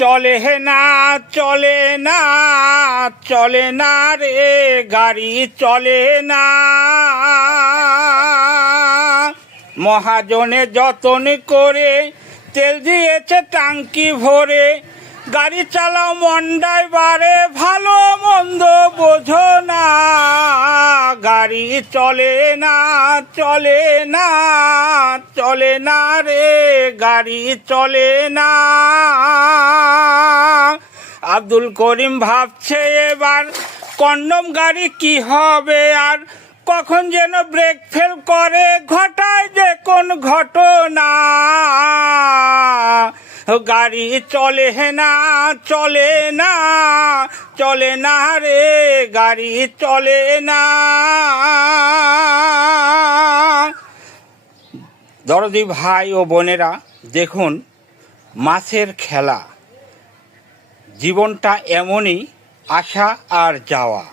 চলে না চলে না চলে না রে গাড়ি চলে না। মহাজনে যতন করে তেল দিয়েছে টাঙ্কি ভরে, গাড়ি চালাও মন্ডায় বারে ভালো মন্দ বোঝো না। গাড়ি চলে না চলে না চলে না রে গাড়ি চলে না। আব্দুল করিম ভাবছে এবার কন্ডম গাড়ি কি হবে আর, কখন যেন ব্রেক ফেল করে ঘটায় যে কোন ঘটনা। গাড়ি চলে না চলে না চলে না রে গাড়ি চলে না। দরদি ভাই ও বোনেরা, দেখুন মাছের খেলা, জীবনটা এমনই, আসা আর যাওয়া।